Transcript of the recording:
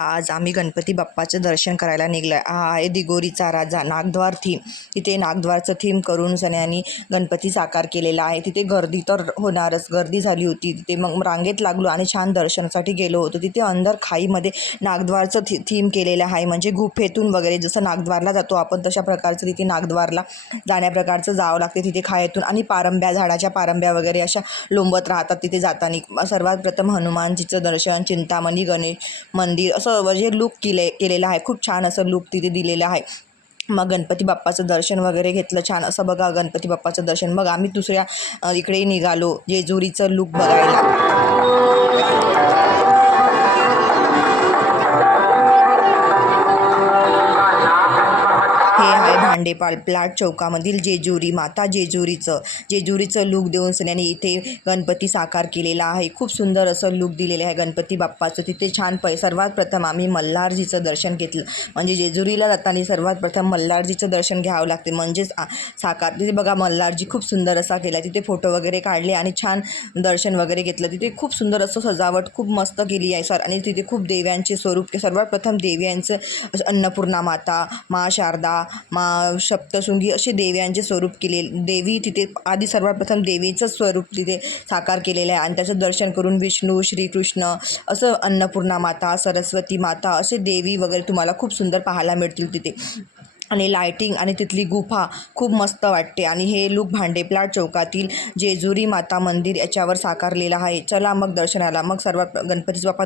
आज आम्ही गणपती बाप्पाचं दर्शन करायला निघलो आहे. हा आहे दिगोरीचा राजा नागद्वार थीम. तिथे नागद्वारचं थीम करून सगळ्यांनी गणपती साकार केलेला आहे. तिथे गर्दी तर होणारच, गर्दी झाली होती तिथे. मग रांगेत लागलो आणि छान दर्शनासाठी गेलो होतो. तिथे अंदर खाईमध्ये नागद्वारचं थीम केलेलं आहे, म्हणजे गुफेतून वगैरे जसं नागद्वारला जातो आपण तशा प्रकारचं तिथे नागद्वारला जाण्या प्रकारचं जावं लागते तिथे खायतून. आणि पारंब्या, झाडाच्या पारंब्या वगैरे अशा लोंबत राहतात तिथे जाताना. सर्वात प्रथम हनुमानजीचं दर्शन, चिंतामणी गणेश मंदिर असं म्हणजे लूक केलेलं आहे. खूप छान असं लूक तिथे दिलेलं आहे. मग गणपती बाप्पाचं दर्शन वगैरे घेतलं छान असं. बघा गणपती बाप्पाचं दर्शन. मग आम्ही दुसऱ्या इकडे निघालो जेजुरीचं लूक बघायला. हे आहे भांडेपाल प्लाट चौकामधील जेजुरी माता जेजुरीचं लूक देऊन सगळ्यांनी इथे गणपती साकार केलेला आहे. खूप सुंदर असं लूक दिलेलं आहे गणपती बाप्पाचं. तिथे छान सर्वात प्रथम आम्ही मल्हारजीचं दर्शन घेतलं. म्हणजे जेजुरीला जाताना सर्वात प्रथम मल्हारजीचं दर्शन घ्यावं लागते, म्हणजेच साकार. तिथे बघा मल्हारजी खूप सुंदर असा केला. तिथे फोटो वगैरे काढले आणि छान दर्शन वगैरे घेतलं. तिथे खूप सुंदर असं सजावट खूप मस्त केली आहे सर. आणि तिथे खूप देव्यांचे स्वरूप, सर्वात प्रथम देव्यांचं अन्नपूर्णा माता, मा शारदा, मा सप्तशृंगी असे देव्यांचे स्वरूप केले. देवी तिथे आधी सर्वात प्रथम देवीचं स्वरूप तिथे साकार केलेलं आहे. आणि त्याचं दर्शन करून विष्णू, श्रीकृष्ण असं, अन्नपूर्णा माता, सरस्वती माता असे देवी वगैरे तुम्हाला खूप सुंदर पाहायला मिळतील तिथे. आणि लायटिंग आणि तिथली गुफा खूप मस्त वाटते. आणि हे लूक भांडेप्लाट चौकातील जेजुरी माता मंदिर याच्यावर साकारलेलं आहे. चला मग दर्शनाला. मग सर्वात गणपती बाप्पा